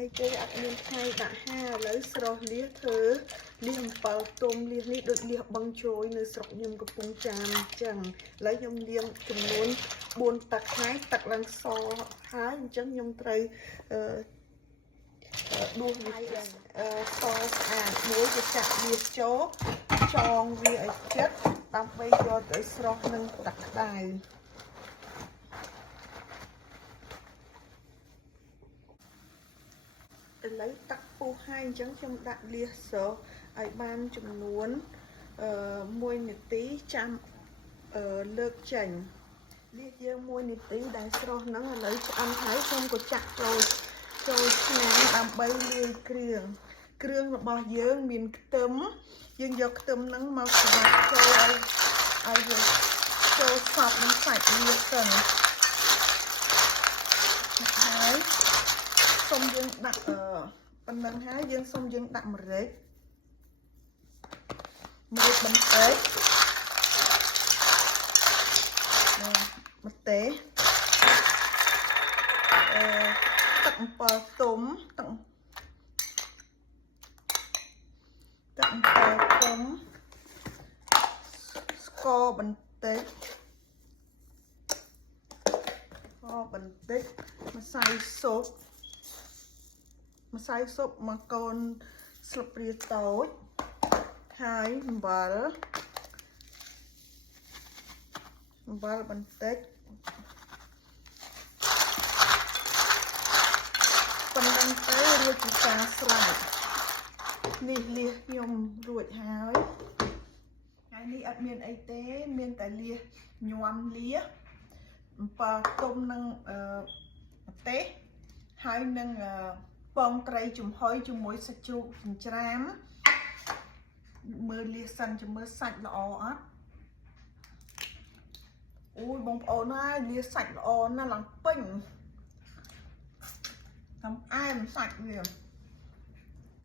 អីទេអត់មានថ្ងៃដាក់ហាឥឡូវស្រស់លៀសធ្វើលៀសអំពិលទុំលៀសនេះដូចលៀសបឹងជ្រោយនៅស្រុកខ្ញុំកំពង់ចាមអញ្ចឹងឥឡូវខ្ញុំលាងចំនួន4ទឹកហើយទឹកឡើងសហើយអញ្ចឹងខ្ញុំត្រូវដួសវាសស្អាតមួយទៅចាក់លៀសចូលចងវាឲ្យជិតដើម្បីយកទៅស្រស់នឹងទឹកក្តៅឥឡូវទឹកពុះហើយអញ្ចឹងខ្ញុំដាក់លៀសស្រស់ឲ្យបានចំនួន1នាទីចាំលើកចេញលៀសយើង1នាទីដែលស្រស់ហ្នឹងឥឡូវឆ្អិនហើយខ្ញុំក៏ចាក់ចូលឆ្នាំងដើម្បីលាយគ្រឿងរបស់យើងមានខ្ទឹមយើងយកខ្ទឹមហ្នឹងមកសម្រាប់ចូលឲ្យយើងចូលសពនឹងសាច់លៀសសិនហើយសូមយើងដាក់ប៉ុណ្ណឹងហើយយើងសូមយើងដាក់ម្រេចបន្តិចម្ទេសទឹកអំពិលទុំស្ករបន្តិចម្សៅស៊ុបមួយកូនស្លាបព្រាតូចហើយអំបិលបន្តិចប៉ុណ្ណឹងទៅរួចពីការស្រេចនេះលៀសខ្ញុំរួចហើយថ្ងៃនេះអត់មានអីទេមានតែលៀសញ៉ាំលៀសអំពិលទុំនឹងម្ទេសហើយនឹងពងត្រីចំហុយជាមួយសាច់ជ្រូកចិញ្ច្រាំមើលលៀសសិនចាំមើលសាច់ល្អអត់អូយបងប្អូនហើយលៀសសាច់ល្អណាស់ឡើងពេញតាមអែមសាច់វា